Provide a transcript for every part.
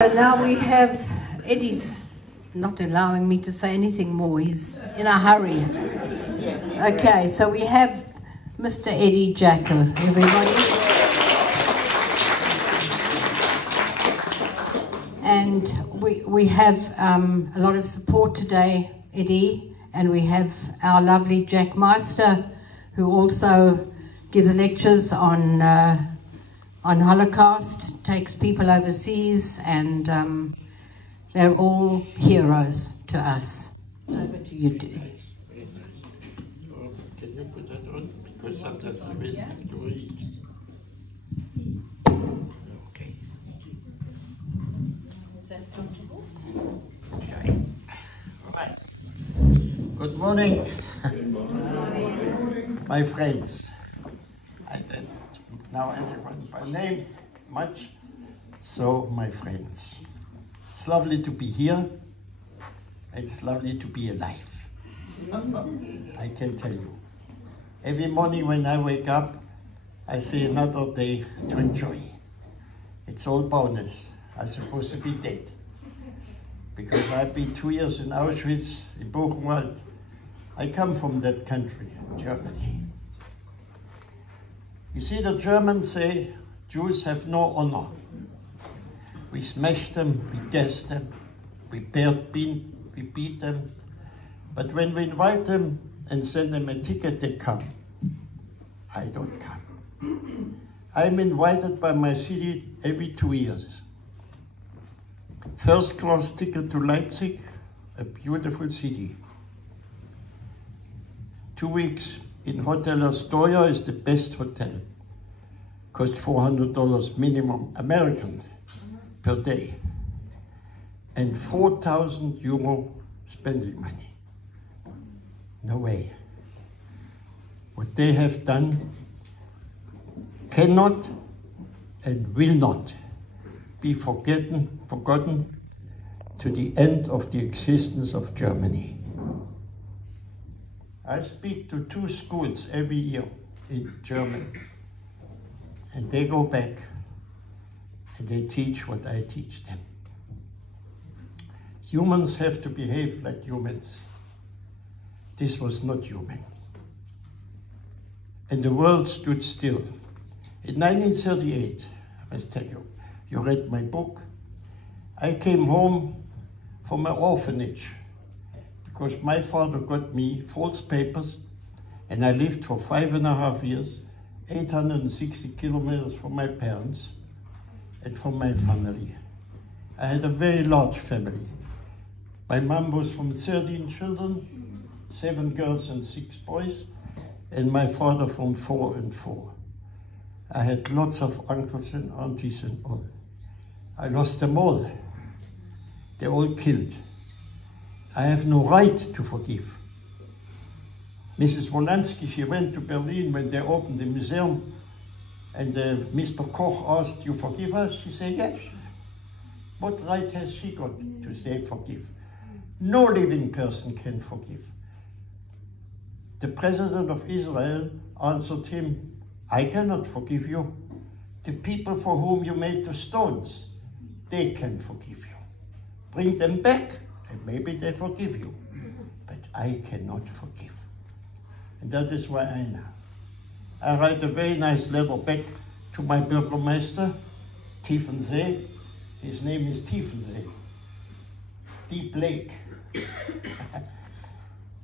So now we have Eddie's not allowing me to say anything more. He's in a hurry. Okay, so we have Mr. Eddie Jaku, everybody. And we have a lot of support today, Eddie, and we have our lovely Jack Meister, who also gives lectures on Holocaust, takes people overseas, and they're all heroes to us. Over to you, Eddie. Very nice. Can you put that on? Because sometimes I will have to read. Okay. Is that comfortable? Okay. All right. Good morning. Good morning. My friends. I don't know everyone by name much. So, my friends. It's lovely to be here. It's lovely to be alive. I can tell you. Every morning when I wake up, I see another day to enjoy. It's all bonus. I'm supposed to be dead. Because I've been 2 years in Auschwitz, in Buchenwald. I come from that country, Germany. You see, the Germans say Jews have no honor. We smash them, we gas them, we beat them. But when we invite them and send them a ticket, they come. I don't come. I'm invited by my city every 2 years. First class ticket to Leipzig, a beautiful city. 2 weeks in Hotel Astoria is the best hotel. Cost $400 minimum American per day. And 4,000 euro spending money. No way. What they have done cannot and will not be forgotten to the end of the existence of Germany. I speak to 2 schools every year in Germany, and they go back and they teach what I teach them. Humans have to behave like humans. This was not human. And the world stood still. In 1938, I must tell you, you read my book, I came home from an orphanage because my father got me false papers, and I lived for 5.5 years, 860 kilometers from my parents and from my family. I had a very large family. My mom was from 13 children, 7 girls and 6 boys, and my father from 4 and 4. I had lots of uncles and aunties and all. I lost them all. They all killed. I have no right to forgive. Mrs. Wolanski, she went to Berlin when they opened the museum, and Mr. Koch asked, "You forgive us?" She said, "Yes." What right has she got to say forgive? No living person can forgive. The president of Israel answered him, "I cannot forgive you. The people for whom you made the stones, they can forgive you. Bring them back, and maybe they forgive you. But I cannot forgive." And that is why I know. I write a very nice letter back to my Bürgermeister, Tiefensee. His name is Tiefensee, Deep Lake.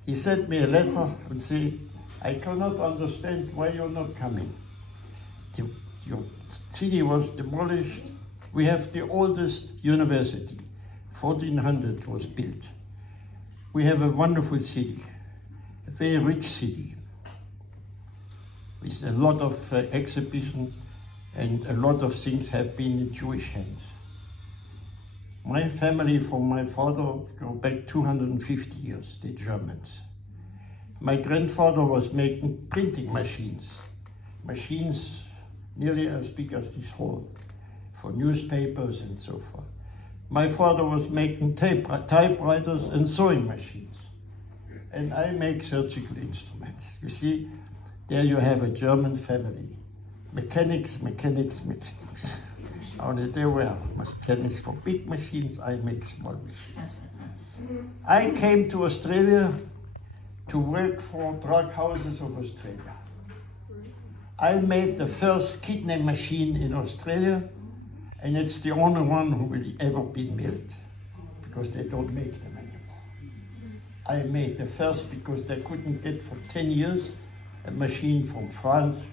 He sent me a letter and said, "I cannot understand why you're not coming. Your city was demolished. We have the oldest university. 1400 was built. We have a wonderful city, a very rich city, with a lot of exhibition, and a lot of things have been in Jewish hands. My family from my father go back 250 years, the Germans. My grandfather was making printing machines nearly as big as this hall, for newspapers and so forth. My father was making typewriters and sewing machines. And I make surgical instruments. You see, there you have a German family. Mechanics. Only they were mechanics for big machines, I make small machines. I came to Australia to work for drug houses of Australia. I made the first kidney machine in Australia, and it's the only one who will ever be made, because they don't make them anymore. I made the first because they couldn't get for 10 years a machine from France,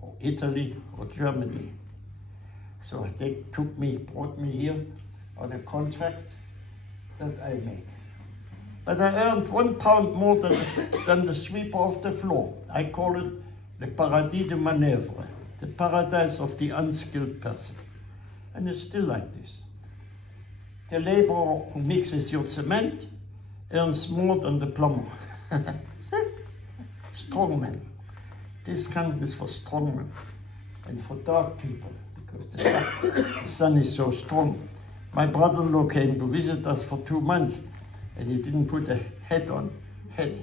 or Italy, or Germany. So they brought me here on a contract that I made. But I earned £1 more than the sweeper of the floor. I call it the paradis de manœuvre, the paradise of the unskilled person. And it's still like this. The laborer who mixes your cement earns more than the plumber. Strong men. This country is for strong men and for dark people, because the sun is so strong. My brother-in-law came to visit us for 2 months, and he didn't put a hat on, and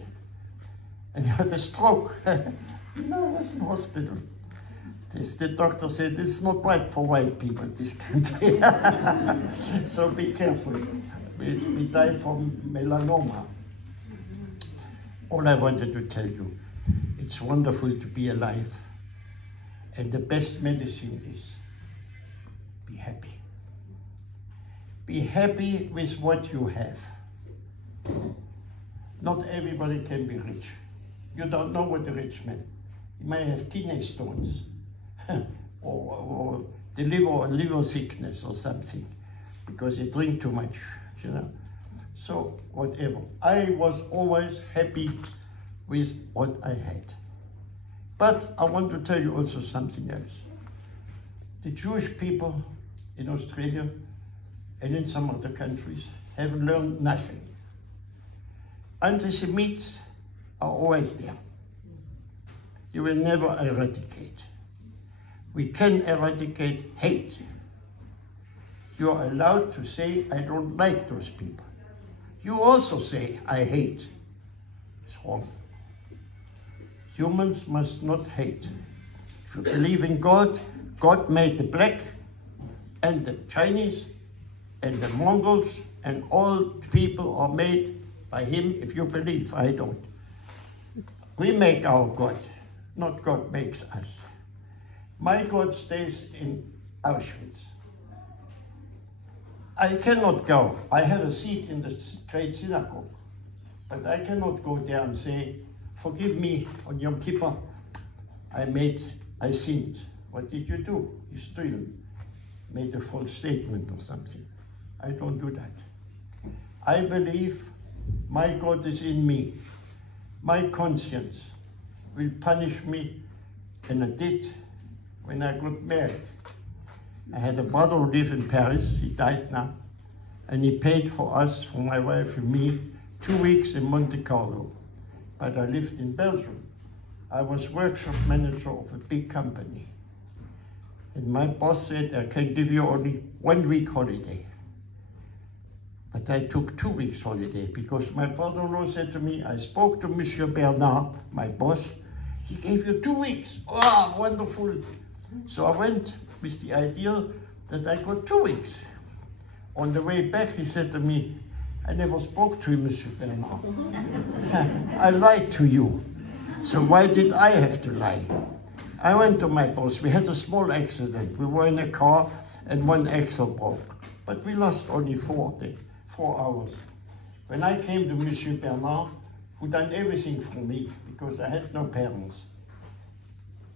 he had a stroke. No, he was in hospital. The doctor said, it's not right for white people, this country. So be careful. We die from melanoma. All I wanted to tell you, it's wonderful to be alive. And the best medicine is be happy. Be happy with what you have. Not everybody can be rich. You don't know what a rich man. He may have kidney stones or the liver sickness or something because he drink too much, you know. So whatever. I was always happy with what I had. But I want to tell you also something else. The Jewish people in Australia and in some other countries have learned nothing. Anti-Semites are always there. You will never eradicate. We can eradicate hate. You are allowed to say, I don't like those people. You also say, I hate. It's wrong. Humans must not hate. If you believe in God, God made the black and the Chinese and the Mongols, and all people are made by him if you believe. I don't. We make our God, not God makes us. My God stays in Auschwitz. I cannot go. I have a seat in the great synagogue, but I cannot go there and say, forgive me on Yom Kippur, I sinned. What did you do? You still made a false statement or something. I don't do that. I believe my God is in me. My conscience will punish me, and it did when I got married. I had a brother who lived in Paris, he died now, and he paid for us, for my wife and me, 2 weeks in Monte Carlo. But I lived in Belgium. I was workshop manager of a big company. And my boss said, I can give you only 1 week holiday. But I took 2 weeks holiday because my brother-in-law said to me, I spoke to Monsieur Bernard, my boss, he gave you 2 weeks. Oh, wonderful. So I went with the idea that I got 2 weeks. On the way back, he said to me, I never spoke to you, Monsieur Bernard. I lied to you. So why did I have to lie? I went to my boss. We had a small accident. We were in a car and one axle broke. But we lost only 4 hours. When I came to Monsieur Bernard, who done everything for me because I had no parents,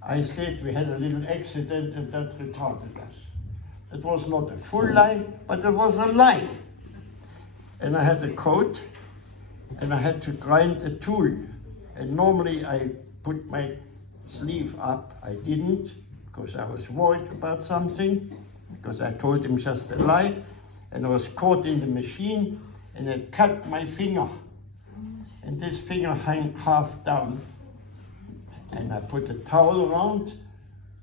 I said we had a little accident and that retarded us. It was not a full lie, but it was a lie. And I had a coat and I had to grind a tool. And normally I put my sleeve up. I didn't because I was worried about something, because I told him just a lie. And I was caught in the machine and it cut my finger. And this finger hung half down. And I put a towel around.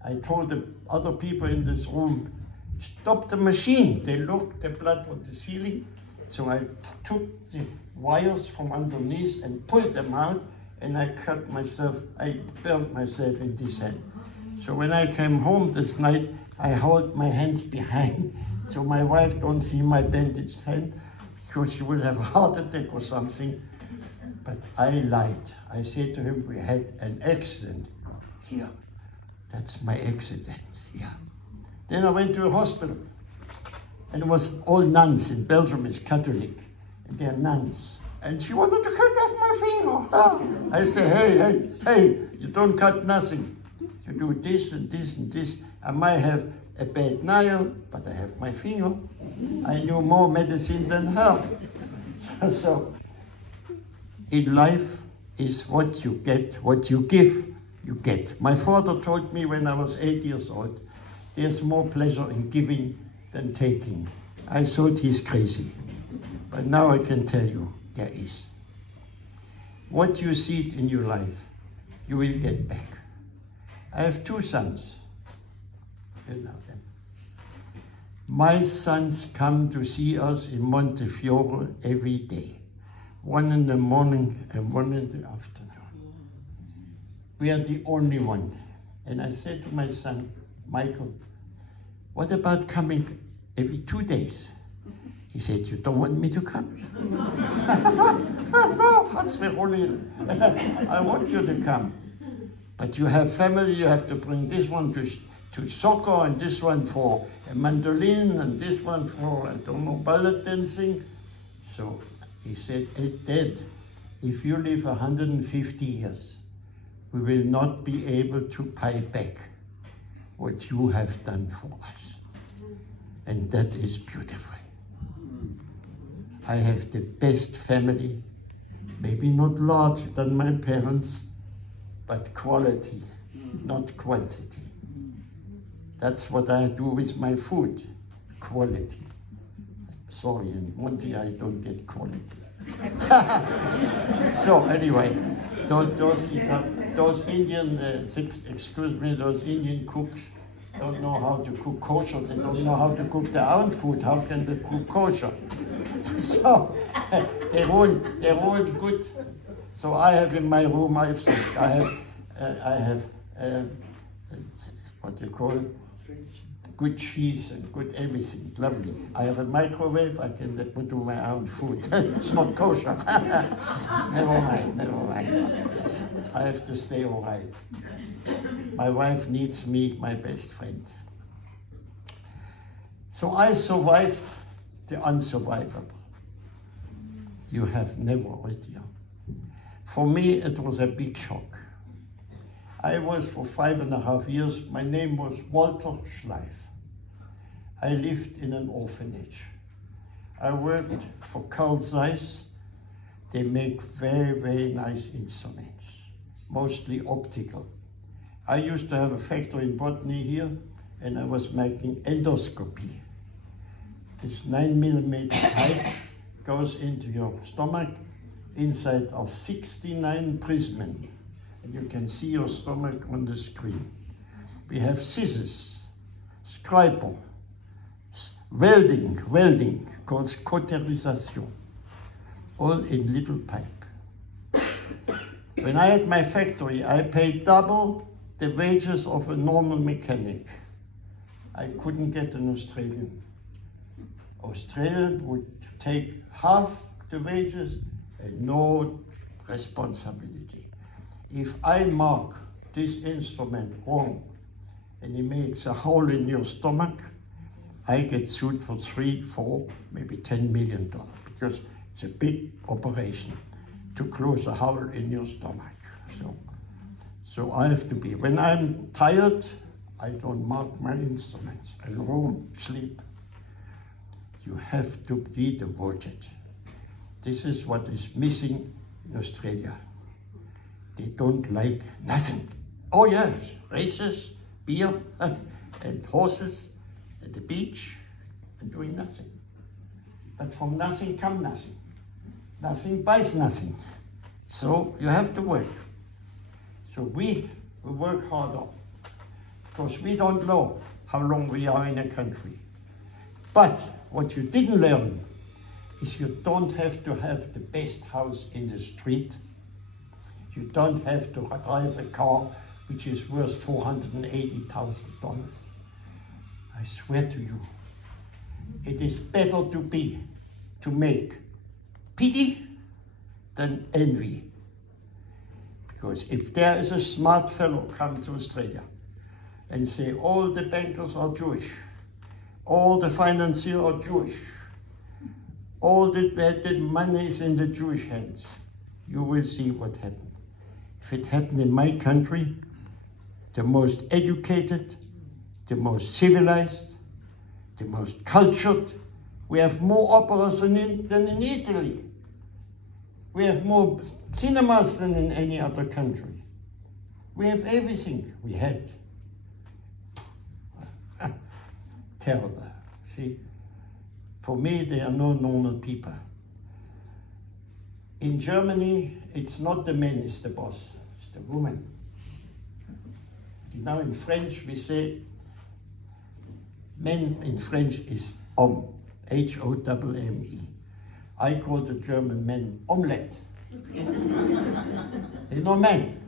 I told the other people in this room, stop the machine. They looked the blood on the ceiling. So I took the wires from underneath and pulled them out, and I burned myself in this hand. So when I came home this night, I hold my hands behind so my wife don't see my bandaged hand because she will have a heart attack or something. But I lied. I said to him, we had an accident here. That's my accident here. Then I went to a hospital, and it was all nuns. In Belgium, it's Catholic, and they're nuns. And she wanted to cut off my finger. I said, hey, you don't cut nothing. You do this and this and this. I might have a bad nail, but I have my finger. I knew more medicine than her. So, in life is what you get, what you give, you get. My father told me when I was 8 years old, there's more pleasure in giving than taking. I thought he's crazy, but now I can tell you, there is. What you seed in your life, you will get back. I have 2 sons. You know them. My sons come to see us in Montefiore every day. 1 in the morning and 1 in the afternoon. We are the only one. And I said to my son, Michael, what about coming every 2 days? He said, you don't want me to come? No, Hans Verolin, I want you to come. But you have family, you have to bring this one to soccer, and this one for a mandolin, and this one for, I don't know, ballet dancing. So he said, hey, Dad, if you live 150 years, we will not be able to pay back what you have done for us. And that is beautiful. I have the best family, maybe not larger than my parents, but quality, not quantity. That's what I do with my food, quality. Sorry, in Monty I don't get quality. So anyway, those Indian, excuse me, those Indian cooks don't know how to cook kosher. They don't know how to cook their own food. How can they cook kosher? So they ruin good. So I have in my room, I have what you call good cheese and good everything, lovely. I have a microwave, I can do my own food. It's not kosher. Never mind. I have to stay all right. My wife needs me, my best friend. So I survived the unsurvivable. You have never idea. For me, it was a big shock. I was for 5.5 years, my name was Walter Schleif. I lived in an orphanage. I worked for Carl Zeiss. They make very, very nice instruments, mostly optical. I used to have a factory in Botany here, and I was making endoscopy. This 9mm pipe goes into your stomach. Inside are 69 prismen, and you can see your stomach on the screen. We have scissors, scraper, welding, called cauterization, all in little pipe. When I had my factory, I paid double the wages of a normal mechanic. I couldn't get an Australian. Australian would take half the wages and no responsibility. If I mark this instrument wrong and it makes a hole in your stomach, I get sued for 3, 4, maybe $10 million, because it's a big operation to close a hole in your stomach. So I have to be, when I'm tired, I don't mark my instruments. I roam, sleep. You have to be devoted. This is what is missing in Australia. They don't like nothing. Oh yes, races, beer, and horses at the beach, and doing nothing. But from nothing come nothing. Nothing buys nothing. So you have to work. So we will work harder, because we don't know how long we are in a country. But what you didn't learn is you don't have to have the best house in the street. You don't have to drive a car which is worth $480,000. I swear to you, it is better to make pity than envy. Because if there is a smart fellow come to Australia and say all the bankers are Jewish, all the financiers are Jewish, all the money is in the Jewish hands, you will see what happened. If it happened in my country, the most educated, the most civilized, the most cultured, we have more operas than in Italy. We have more cinemas than in any other country. We have everything we had. Terrible. See, for me, they are no normal people. In Germany, it's not the man is the boss, it's the woman. Now in French, we say, men in French is homme, H-O-M-M-E. I call the German men omelette. You know, man.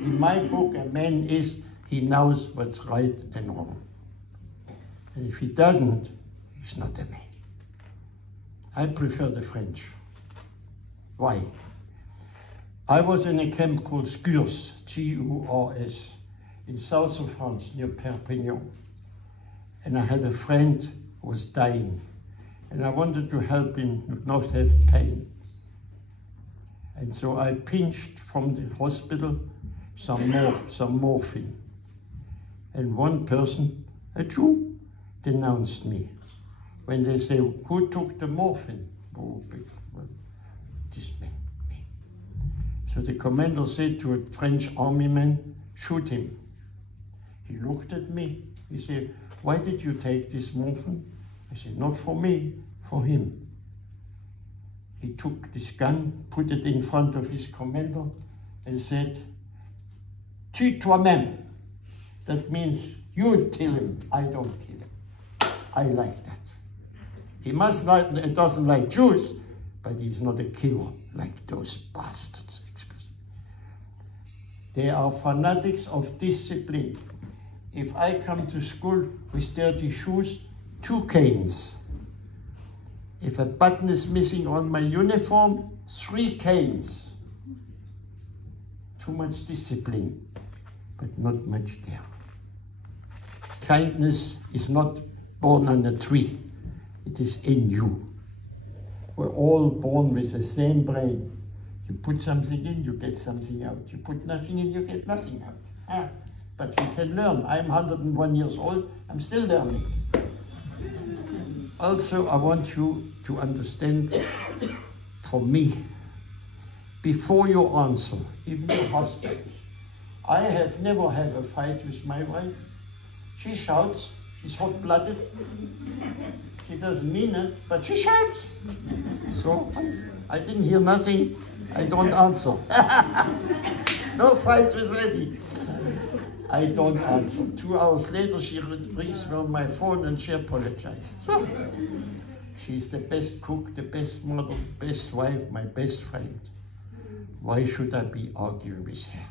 In my book, a man is, he knows what's right and wrong. And if he doesn't, he's not a man. I prefer the French. Why? I was in a camp called Gurs, G-U-R-S, in south of France, near Perpignan. And I had a friend who was dying. And I wanted to help him not have pain. And so I pinched from the hospital some morphine. And one person, a Jew, denounced me. When they say, who took the morphine? Oh, well, this man, me. So the commander said to a French army man, shoot him. He looked at me, he said, why did you take this morphine? I said, not for me, for him. He took this gun, put it in front of his commander, and said, tue toi-même. That means, you kill him, I don't kill him. I like that. He doesn't like Jews, but he's not a killer like those bastards. They are fanatics of discipline. If I come to school with dirty shoes, 2 canes. If a button is missing on my uniform, 3 canes. Too much discipline, but not much there. Kindness is not born on a tree. It is in you. We're all born with the same brain. You put something in, you get something out. You put nothing in, you get nothing out. But you can learn. I'm 101 years old, I'm still learning. Also, I want you to understand, for me, before you answer, even your husband, I have never had a fight with my wife. She shouts, she's hot-blooded. She doesn't mean it, but she shouts. So, I didn't hear nothing, I don't answer. No fight with Eddie. I don't answer. 2 hours later, she rings me on my phone and she apologized. So, she's the best cook, the best mother, best wife, my best friend. Why should I be arguing with her?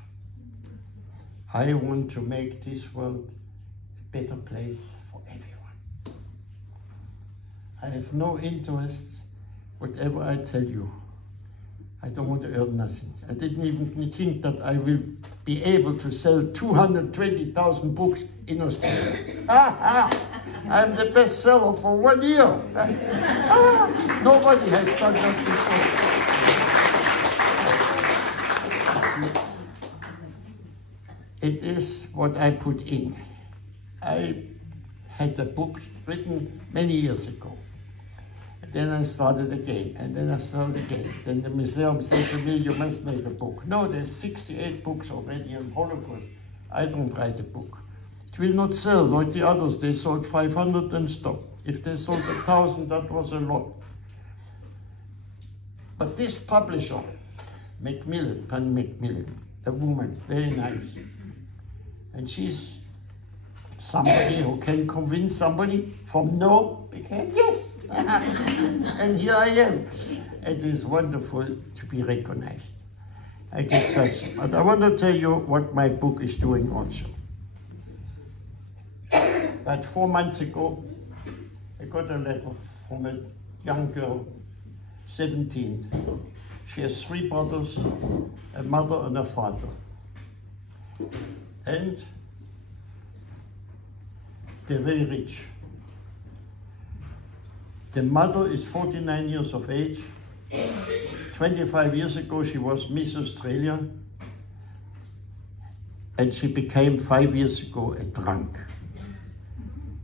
I want to make this world a better place for everyone. I have no interest, whatever I tell you. I don't want to earn nothing. I didn't even think that I will be able to sell 220,000 books in Australia. I'm the best seller for 1 year. Nobody has done that before. It is what I put in. I had a book written many years ago. Then I started again, and then I started again. Then the museum said to me, you must make a book. No, there's 68 books already on Holocaust. I don't write a book. It will not sell like the others. They sold 500 and stopped. If they sold 1,000, that was a lot. But this publisher, Pan Macmillan, a woman, very nice. And she's somebody who can convince somebody from no became yes. And here I am. It is wonderful to be recognized. I get such. But I want to tell you what my book is doing also. But 4 months ago, I got a letter from a young girl, 17. She has 3 brothers, a mother and a father. And they're very rich. The mother is 49 years of age. 25 years ago, she was Miss Australia. And she became 5 years ago a drunk.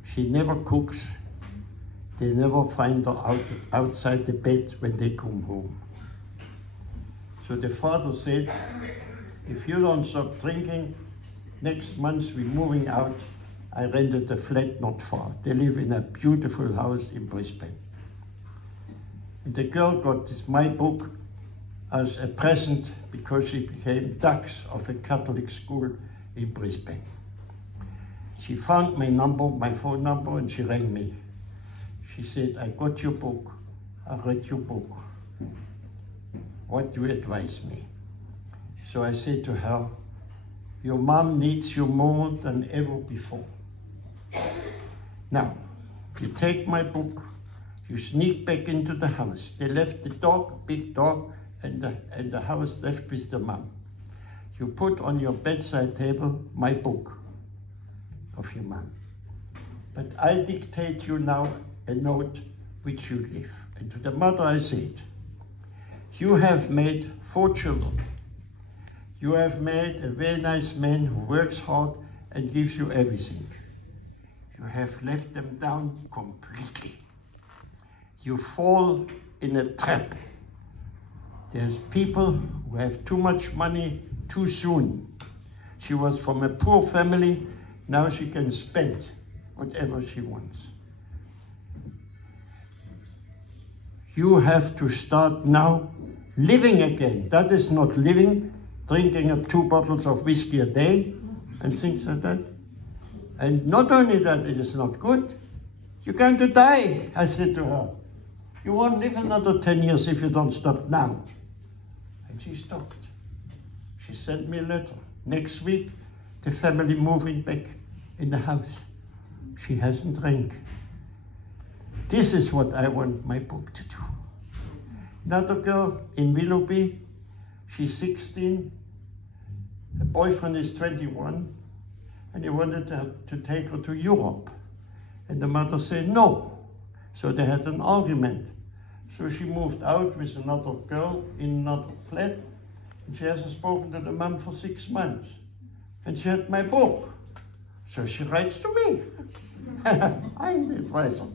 She never cooks. They never find her outside the bed when they come home. So the father said, if you don't stop drinking, next month we're moving out. I rented a flat not far. They live in a beautiful house in Brisbane. And the girl got my book as a present because she became dux of a Catholic school in Brisbane. She found my number, my phone number, and she rang me. She said, I got your book, I read your book. What do you advise me? So I said to her, your mom needs you more than ever before. Now, you take my book, you sneak back into the house. They left the dog, big dog, and the house left with the mom. You put on your bedside table my book of your mom. But I dictate you now a note which you leave. And to the mother I said, you have made 4 children. You have made a very nice man who works hard and gives you everything. You have left them down completely. You fall in a trap. There's people who have too much money too soon. She was from a poor family. Now she can spend whatever she wants. You have to start now living again. That is not living, drinking up 2 bottles of whiskey a day and things like that. And not only that, it is not good. You're going to die, I said to her. You won't live another 10 years if you don't stop now. And she stopped. She sent me a letter. Next week, the family moving back in the house. She hasn't drank. This is what I want my book to do. Another girl in Willoughby, she's 16. Her boyfriend is 21. And he wanted to take her to Europe. And the mother said no. So they had an argument. So she moved out with another girl in another flat. And she hasn't spoken to the mom for 6 months. And she had my book. So she writes to me. I'm the advisor.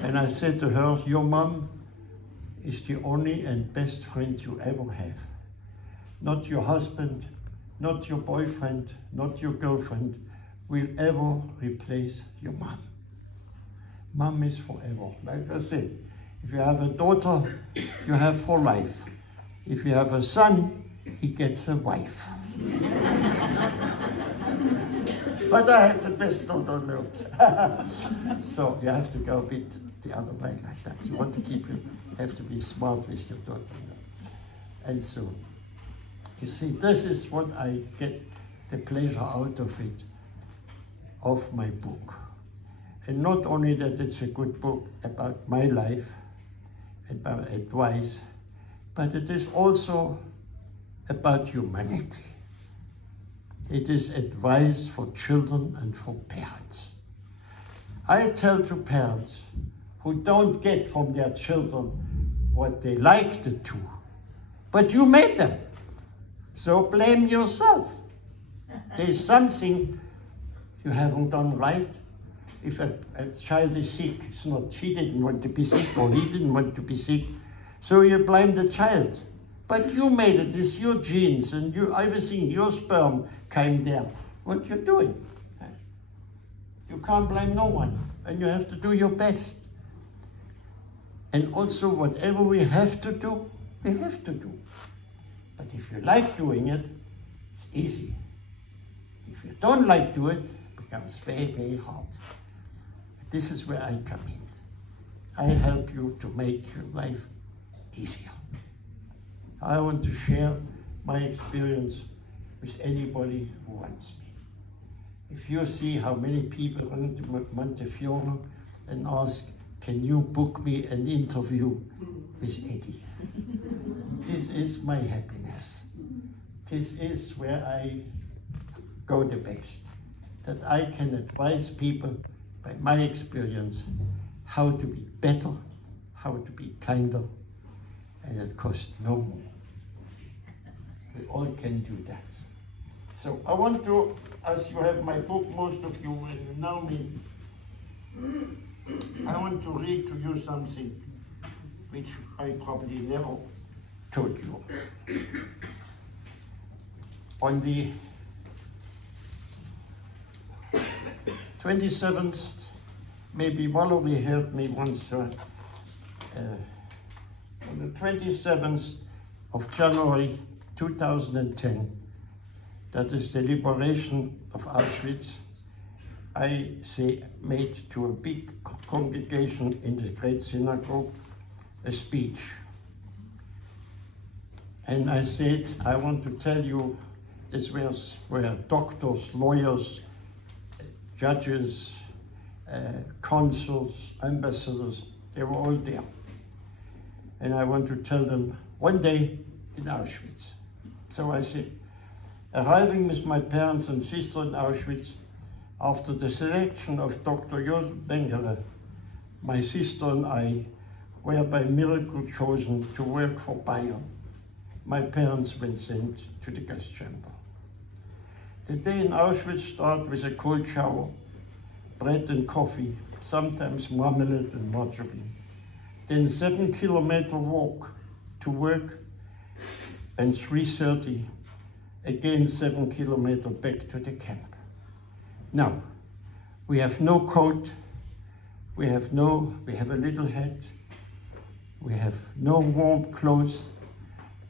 And I said to her, your mom is the only and best friend you ever have. Not your husband, not your boyfriend, not your girlfriend will ever replace your mom. Mom is forever. Like I said, if you have a daughter, you have for life. If you have a son, he gets a wife. But I have the best daughter on earth. So you have to go a bit the other way like that. You want to keep you have to be smart with your daughter. And so, you see, this is what I get the pleasure out of it, of my book. And not only that it's a good book about my life, about advice, but it is also about humanity. It is advice for children and for parents. I tell to parents who don't get from their children what they like to do, but you made them. So blame yourself. There's something you haven't done right. If a child is sick, it's not she didn't want to be sick or he didn't want to be sick. So you blame the child. But you made it, it's your genes and everything, your sperm came there. What you're doing? You can't blame no one and you have to do your best. And also whatever we have to do, we have to do. But if you like doing it, it's easy. If you don't like doing it, it becomes very, very hard. This is where I come in. I help you to make your life easier. I want to share my experience with anybody who wants me. if you see how many people run to Montefiore and ask, can you book me an interview with Eddie? This is my happiness. This is where I go the best. That I can advise people by my experience how to be better, how to be kinder, and it costs no more. We all can do that. So I want to, as you have my book, most of you will know me, I want to read to you something which I probably never told you. On the 27th, maybe Valerie heard me once, on the 27th of January 2010, that is the liberation of Auschwitz, I made to a big congregation in the great synagogue a speech. And I said, I want to tell you, this was where doctors, lawyers, judges, consuls, ambassadors, they were all there. And I want to tell them, one day in Auschwitz. So I said, arriving with my parents and sister in Auschwitz, after the selection of Dr. Josef Mengele, my sister and I were by miracle chosen to work for Bayern. My parents were sent to the gas chamber. The day in Auschwitz started with a cold shower, bread and coffee, sometimes marmalade and margarine. Then 7-kilometer walk to work, and 3:30, again 7-kilometer back to the camp. Now, we have no coat, we have a little hat, we have no warm clothes,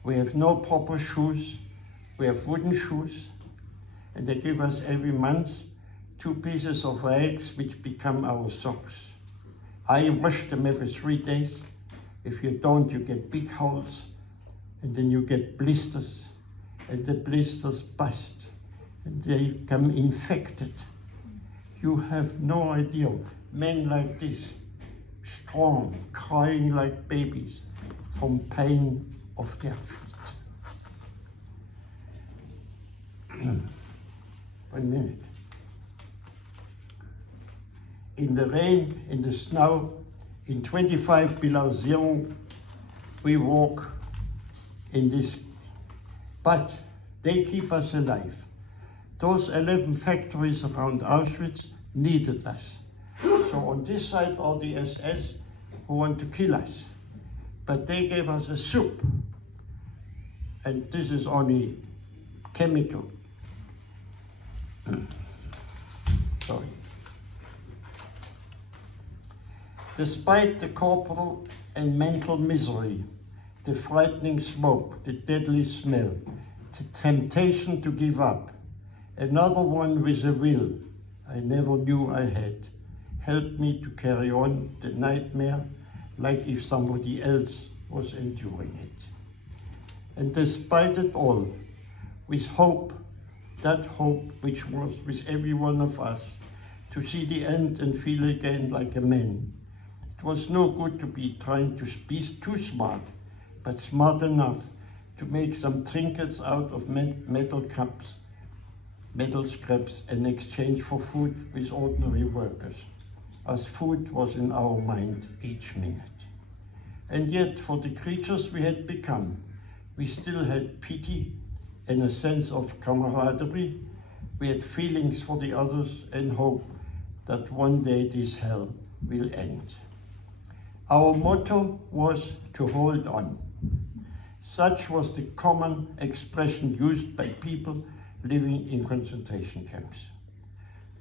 we have no proper shoes, we have wooden shoes, and they give us every month 2 pieces of rags which become our socks. I wash them every 3 days. If you don't, you get big holes, and then you get blisters, and the blisters bust, and they become infected. You have no idea. Men like this, strong, crying like babies from pain of their feet. 1 minute. In the rain, in the snow, in 25 below zero, we walk in this, but they keep us alive. Those 11 factories around Auschwitz needed us. So on this side are the SS who want to kill us, but they gave us a soup, and this is only chemical. Sorry. Despite the corporal and mental misery, the frightening smoke, the deadly smell, the temptation to give up, another one with a will I never knew I had, helped me to carry on the nightmare like if somebody else was enduring it. And despite it all, with hope, that hope which was with every one of us, to see the end and feel again like a man. It was no good to be trying to be too smart, but smart enough to make some trinkets out of metal cups, metal scraps, in exchange for food with ordinary workers, as food was in our mind each minute. And yet, for the creatures we had become, we still had pity and a sense of camaraderie. We had feelings for the others and hope that one day this hell will end. Our motto was to hold on. Such was the common expression used by people living in concentration camps.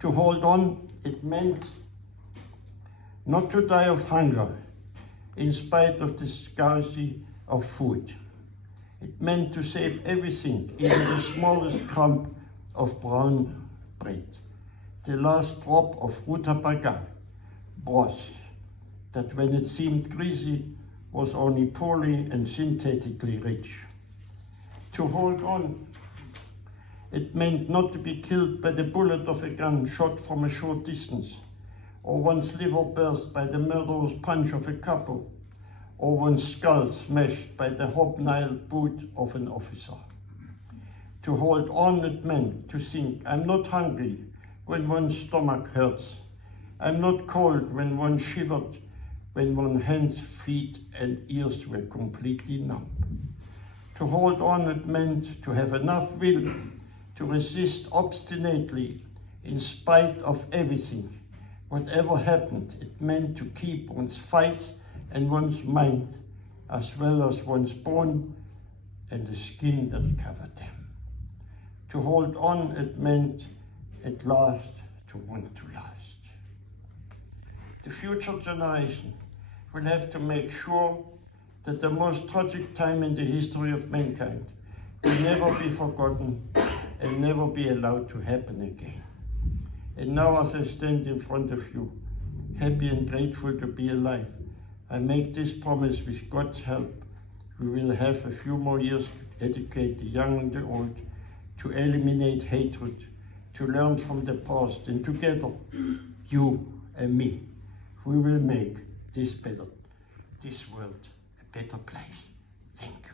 To hold on, it meant not to die of hunger in spite of the scarcity of food. It meant to save everything, even the smallest crumb of brown bread, the last drop of rutabaga, broth, that when it seemed greasy was only poorly and synthetically rich. To hold on It meant not to be killed by the bullet of a gun shot from a short distance, or one's liver burst by the murderous punch of a couple, or one's skull smashed by the hobnailed boot of an officer. To hold on, it meant to think, I'm not hungry when one's stomach hurts. I'm not cold when one shivered, when one's hands, feet and ears were completely numb. To hold on, it meant to have enough will to resist obstinately in spite of everything. Whatever happened, it meant to keep one's faith and one's mind, as well as one's bone and the skin that covered them. To hold on, it meant at last to want to last. The future generation will have to make sure that the most tragic time in the history of mankind will never be forgotten and never be allowed to happen again. And now, as I stand in front of you, happy and grateful to be alive, I make this promise: with God's help, we will have a few more years to educate the young and the old, to eliminate hatred, to learn from the past, and together, you and me, we will make this world a better place. Thank you.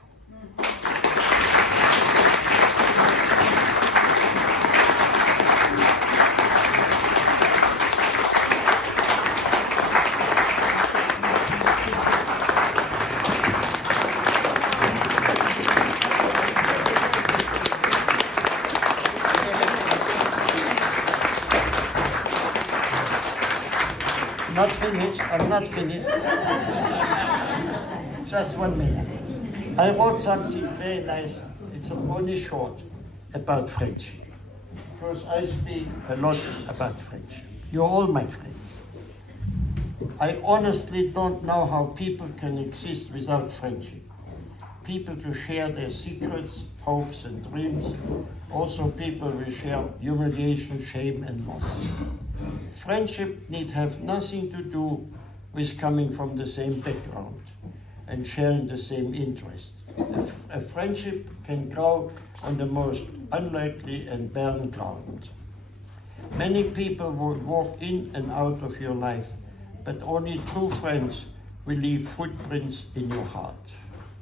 Not finished, I'm not finished. Just 1 minute. I wrote something very nice, it's only short, about friendship. Because I speak a lot about friendship. You're all my friends. I honestly don't know how people can exist without friendship. People to share their secrets, hopes and dreams. Also people will share humiliation, shame and loss. Friendship need have nothing to do with coming from the same background and sharing the same interest. A friendship can grow on the most unlikely and barren ground. Many people will walk in and out of your life, but only true friends will leave footprints in your heart.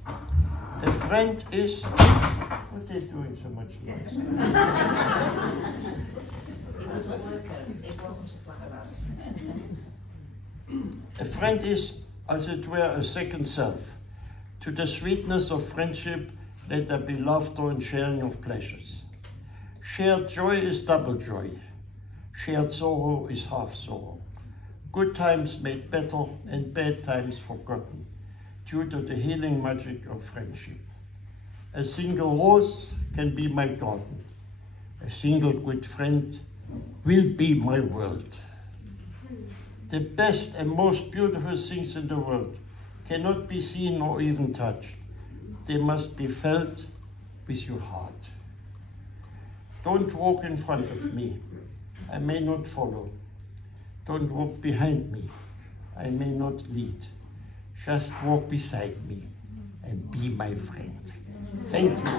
A friend is... What are they doing so much noise? It was a worker, it wasn't one of us. A friend is, as it were, a second self. To the sweetness of friendship, let there be laughter and sharing of pleasures. Shared joy is double joy. Shared sorrow is half sorrow. Good times made better and bad times forgotten, due to the healing magic of friendship. A single rose can be my garden. A single good friend will be my world. The best and most beautiful things in the world cannot be seen or even touched. They must be felt with your heart. Don't walk in front of me. I may not follow. Don't walk behind me. I may not lead. Just walk beside me and be my friend. Thank you.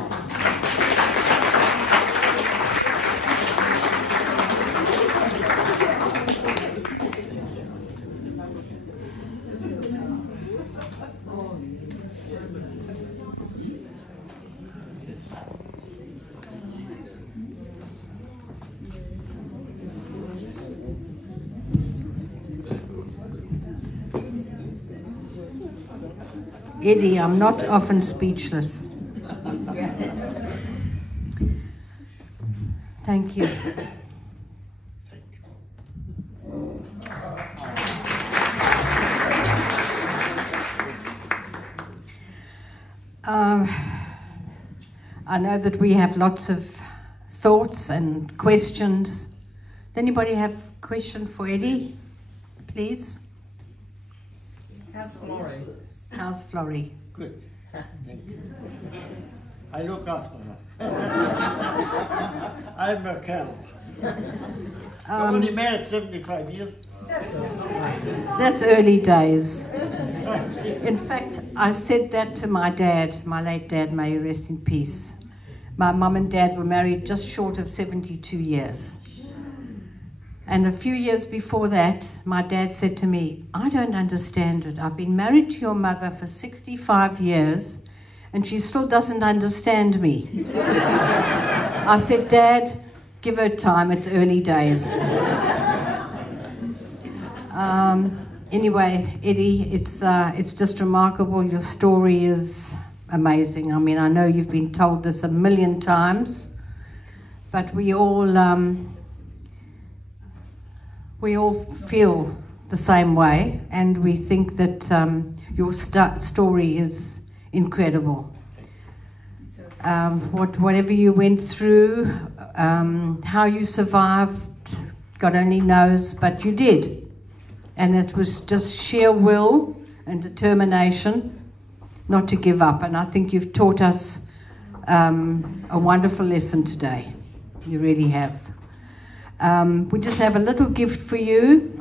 Eddie, I'm not often speechless. Thank you. I know that we have lots of thoughts and questions. Does anybody have a question for Eddie, please? How's Florrie? How's Florrie? Good. Thank you. I look after her. I'm a cow. I'm only married 75 years. That's early days. In fact, I said that to my dad, my late dad, may he rest in peace. My mum and dad were married just short of 72 years. And a few years before that, my dad said to me, I don't understand it. I've been married to your mother for 65 years, and she still doesn't understand me. I said, Dad, give her time, it's early days. Anyway, Eddie, it's just remarkable. Your story is amazing. I mean, I know you've been told this a million times, but we all feel the same way, and we think that your story is incredible. Whatever you went through, how you survived, God only knows, but you did. And it was just sheer will and determination not to give up. And I think you've taught us a wonderful lesson today. You really have. We just have a little gift for you,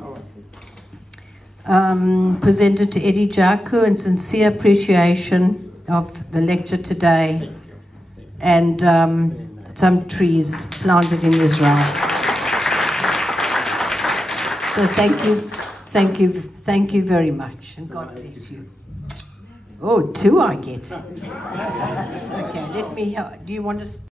presented to Eddie Jaku in sincere appreciation of the lecture today, and some trees planted in Israel. So thank you very much, and God bless you. Oh, two I get. Okay, let me, do you want to